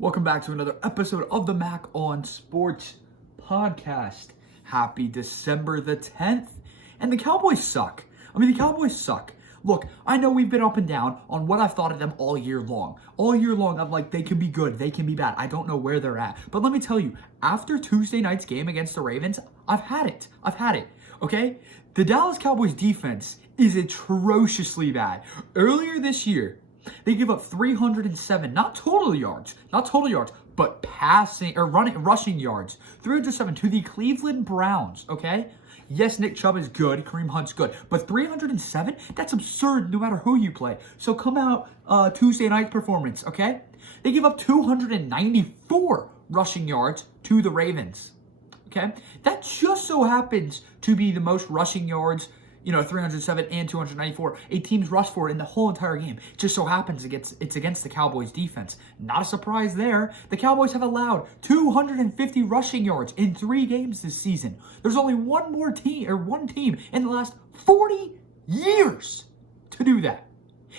Welcome back to another episode of the Mac on Sports podcast. Happy December the 10th. And the Cowboys suck. The Cowboys suck. Look, I know we've been up and down on what I've thought of them all year long. All year long, I'm like, they can be good, they can be bad. I don't know where they're at. But let me tell you, after Tuesday night's game against the Ravens, I've had it, okay? The Dallas Cowboys defense is atrociously bad. Earlier this year, they give up 307, not total yards, but rushing yards. 307 to the Cleveland Browns, okay? Yes, Nick Chubb is good, Kareem Hunt's good, but 307? That's absurd no matter who you play. So come out Tuesday night's performance, okay? They give up 294 rushing yards to the Ravens, okay? That just so happens to be the most rushing yards 307 and 294 a team's rushed for in the whole entire game. It just so happens it's against the Cowboys defense. Not a surprise there. The Cowboys have allowed 250 rushing yards in 3 games this season. There's only one team in the last 40 years to do that.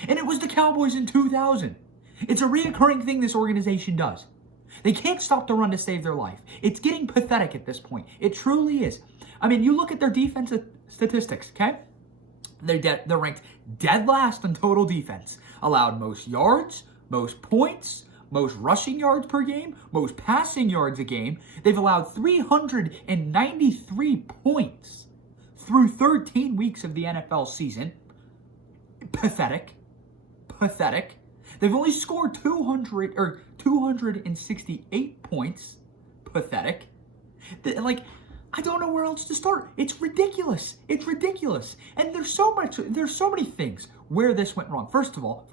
And it was the Cowboys in 2000. It's a reoccurring thing this organization does. They can't stop the run to save their life. It's getting pathetic at this point. It truly is. You look at their defensive statistics, okay? They're ranked dead last in total defense. Allowed most yards, most points, most rushing yards per game, most passing yards a game. They've allowed 393 points through 13 weeks of the NFL season. Pathetic. They've only scored 268 points. Pathetic. I don't know where else to start. It's ridiculous. And there's so many things where this went wrong. First of all,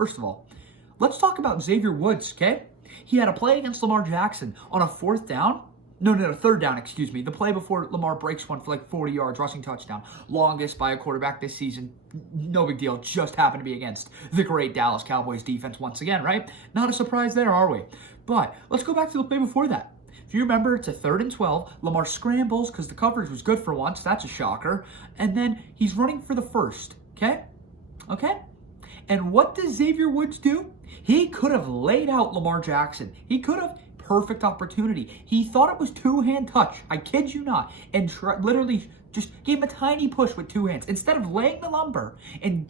let's talk about Xavier Woods, okay? He had a play against Lamar Jackson on a third down, the play before Lamar breaks one for like 40 yards, rushing touchdown. Longest by a quarterback this season. No big deal. Just happened to be against the great Dallas Cowboys defense once again, right? Not a surprise there, are we? But let's go back to the play before that. If you remember, it's a 3rd and 12. Lamar scrambles because the coverage was good for once. That's a shocker. And then he's running for the first. Okay? And what does Xavier Woods do? He could have laid out Lamar Jackson. He could have. Perfect opportunity. He thought it was 2-hand touch. I kid you not. And literally just gave him a tiny push with 2 hands instead of laying the lumber and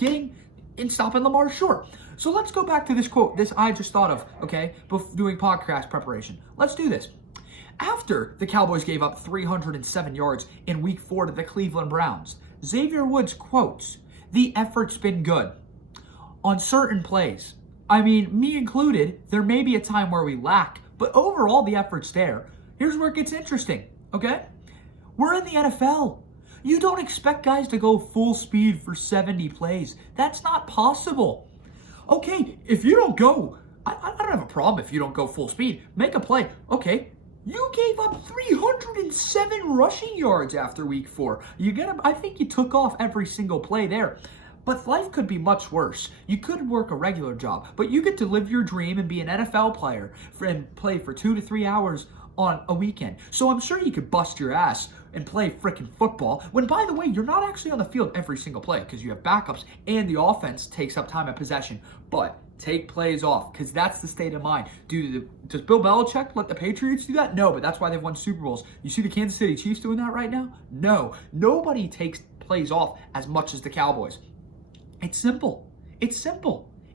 stopping Lamar short. So let's go back to this quote. This I just thought of, okay, doing podcast preparation. Let's do this. After the Cowboys gave up 307 yards in Week 4 to the Cleveland Browns, Xavier Woods quotes, "The effort's been good on certain plays. Me included, there may be a time where we lack, but overall the effort's there." Here's where it gets interesting, okay? We're in the NFL. You don't expect guys to go full speed for 70 plays. That's not possible. Okay, if you don't go, I don't have a problem if you don't go full speed. Make a play. Okay. You gave up 307 rushing yards after Week 4. I think you took off every single play there. But life could be much worse. You could work a regular job, but you get to live your dream and be an NFL player and play for 2 to 3 hours on a weekend. So I'm sure you could bust your ass and play freaking football when, by the way, you're not actually on the field every single play because you have backups and the offense takes up time of possession. But take plays off because that's the state of mind. Does Bill Belichick let the Patriots do that? No, but that's why they've won Super Bowls. You see the Kansas City Chiefs doing that right now? No. Nobody takes plays off as much as the Cowboys. It's simple.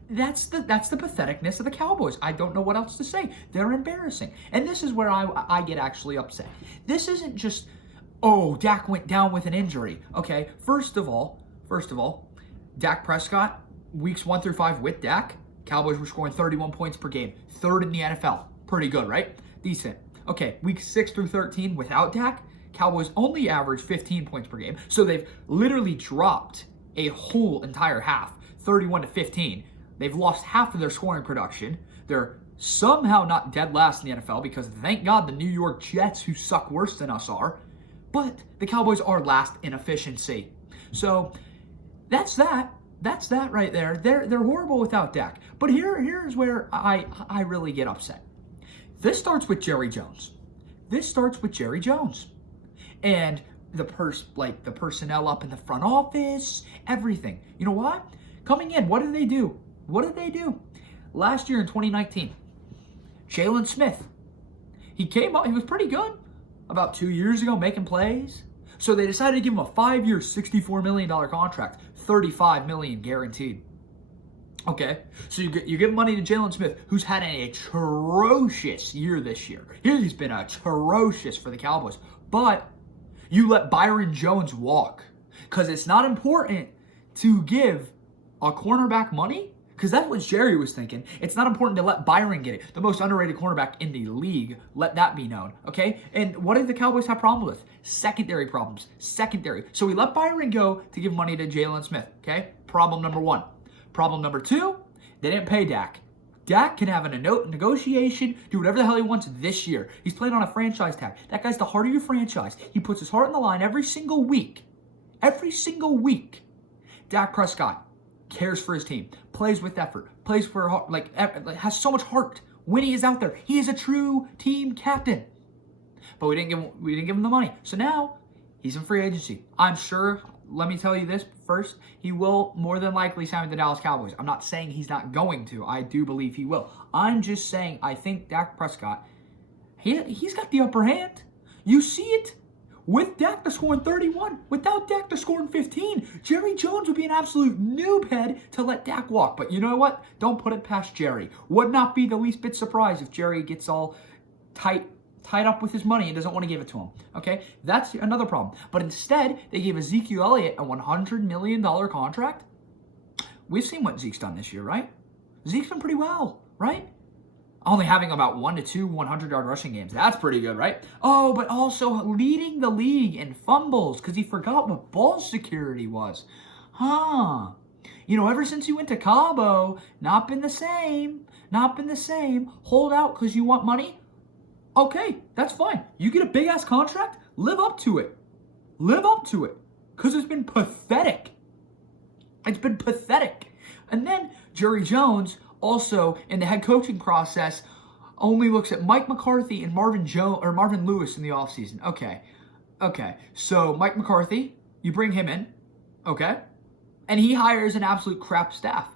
That's the patheticness of the Cowboys. I don't know what else to say. They're embarrassing. And this is where I get actually upset. This isn't just, Dak went down with an injury. Okay, first of all, Dak Prescott, weeks 1 through 5 with Dak, Cowboys were scoring 31 points per game. 3rd in the NFL. Pretty good, right? Decent. Okay, weeks 6 through 13 without Dak, Cowboys only average 15 points per game. So they've literally dropped a whole entire half, 31 to 15. They've lost half of their scoring production. They're somehow not dead last in the NFL because thank God the New York Jets, who suck worse than us, are. But the Cowboys are last in efficiency. So that's that. That's that right there. They're horrible without Dak. But here's where I really get upset. This starts with Jerry Jones. And the personnel up in the front office, everything. You know what? Coming in, what did they do? Last year in 2019, Jalen Smith. He came up, he was pretty good about 2 years ago, making plays. So they decided to give him a 5-year, $64 million contract, $35 million guaranteed. Okay, so you give money to Jalen Smith, who's had an atrocious year this year. He's been atrocious for the Cowboys. But you let Byron Jones walk, because it's not important to give a cornerback money, because that's what Jerry was thinking. It's not important to let Byron get it, the most underrated cornerback in the league. Let that be known, okay? And what did the Cowboys have problems with? Secondary problems. Secondary. So we let Byron go to give money to Jalen Smith, okay? Problem number one. Problem number two, they didn't pay Dak. Dak can have a negotiation, do whatever the hell he wants this year. He's playing on a franchise tag. That guy's the heart of your franchise. He puts his heart on the line every single week. Every single week. Dak Prescott cares for his team, plays with effort, plays for heart, has so much heart when he is out there. He is a true team captain. But we didn't give him the money. So now he's in free agency. I'm sure. Let me tell you this first. He will more than likely sign with the Dallas Cowboys. I'm not saying he's not going to. I do believe he will. I'm just saying I think Dak Prescott, he's got the upper hand. You see it. With Dak to scoring 31, without Dak to scoring 15, Jerry Jones would be an absolute noob head to let Dak walk. But you know what? Don't put it past Jerry. Would not be the least bit surprised if Jerry gets all tied up with his money and doesn't want to give it to him. Okay? That's another problem. But instead, they gave Ezekiel Elliott a $100 million contract. We've seen what Zeke's done this year, right? Zeke's done pretty well, right? Only having about 1 to 2 100-yard rushing games. That's pretty good, right? Oh, but also leading the league in fumbles because he forgot what ball security was. Huh. You know, ever since you went to Cabo, not been the same. Not been the same. Hold out because you want money? Okay, that's fine. You get a big-ass contract, live up to it. Live up to it. Because it's been pathetic. It's been pathetic. And then Jerry Jones also in the head coaching process only looks at Mike McCarthy and Marvin Lewis in the offseason. Okay. So Mike McCarthy, you bring him in, okay? And he hires an absolute crap staff.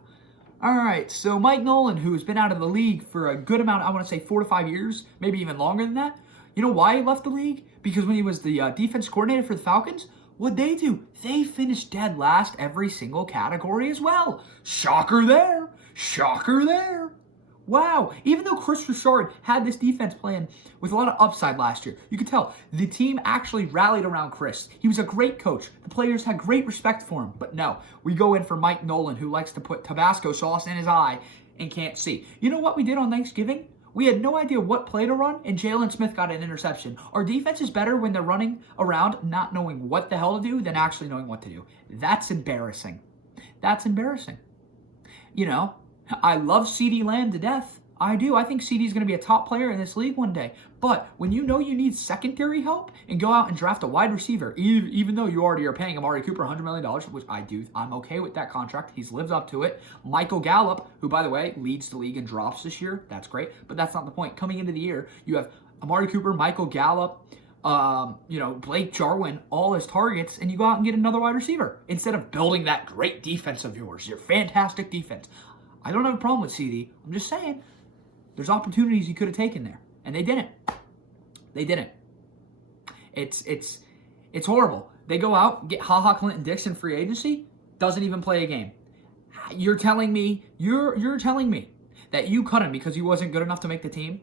All right, so Mike Nolan, who's been out of the league for a good amount, I want to say 4 to 5 years, maybe even longer than that. You know why he left the league? Because when he was the defense coordinator for the Falcons, what'd they do? They finished dead last every single category as well. Shocker there. Shocker there. Wow. Even though Chris Richard had this defense playing with a lot of upside last year, you could tell the team actually rallied around Chris. He was a great coach. The players had great respect for him. But no, we go in for Mike Nolan, who likes to put Tabasco sauce in his eye and can't see. You know what we did on Thanksgiving? We had no idea what play to run, and Jalen Smith got an interception. Our defense is better when they're running around not knowing what the hell to do than actually knowing what to do. That's embarrassing. That's embarrassing. You know, I love CeeDee Lamb to death. I do. I think CeeDee's going to be a top player in this league one day. But when you know you need secondary help and go out and draft a wide receiver, even though you already are paying Amari Cooper $100 million, which I do, I'm okay with that contract. He's lived up to it. Michael Gallup, who, by the way, leads the league in drops this year. That's great. But that's not the point. Coming into the year, you have Amari Cooper, Michael Gallup, Blake Jarwin, all his targets, and you go out and get another wide receiver instead of building that great defense of yours, your fantastic defense. I don't have a problem with CeeDee. I'm just saying there's opportunities you could have taken there, and they didn't. They didn't. It's horrible. They go out, get HaHa Clinton Dix in free agency, doesn't even play a game. You're telling me that you cut him because he wasn't good enough to make the team?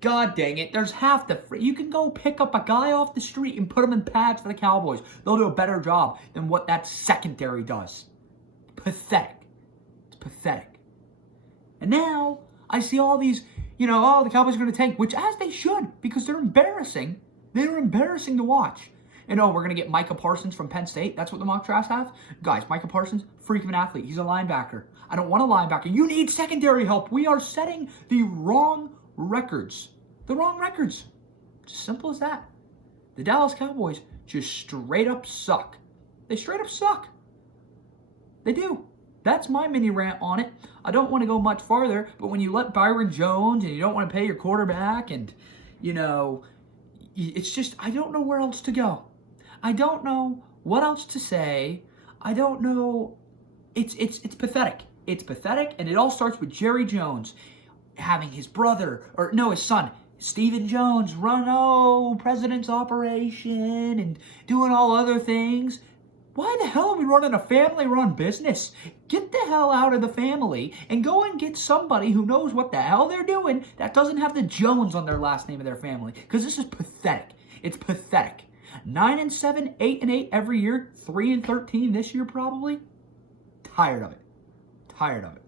God dang it, there's half the you can go pick up a guy off the street and put him in pads for the Cowboys. They'll do a better job than what that secondary does. Pathetic. It's pathetic. And now I see all these, the Cowboys are going to tank, which as they should, because they're embarrassing. They're embarrassing to watch. And we're going to get Micah Parsons from Penn State. That's what the mock drafts have. Guys, Micah Parsons, freak of an athlete. He's a linebacker. I don't want a linebacker. You need secondary help. We are setting the wrong records. The wrong records. It's as simple as that. The Dallas Cowboys just straight up suck. They straight up suck. They do. That's my mini rant on it. I don't want to go much farther, but when you let Byron Jones and you don't want to pay your quarterback and, it's just, I don't know where else to go. I don't know what else to say. I don't know. It's pathetic. It's pathetic, and it all starts with Jerry Jones. having his brother, or no, his son, Stephen Jones, run, president's operation and doing all other things. Why the hell are we running a family-run business? Get the hell out of the family and go and get somebody who knows what the hell they're doing that doesn't have the Jones on their last name of their family. Because this is pathetic. It's pathetic. 9-7, 8-8 every year, 3-13 this year probably. Tired of it. Tired of it.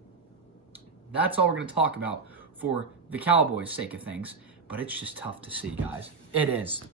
That's all we're going to talk about for the Cowboys' sake of things. But it's just tough to see, guys. It is.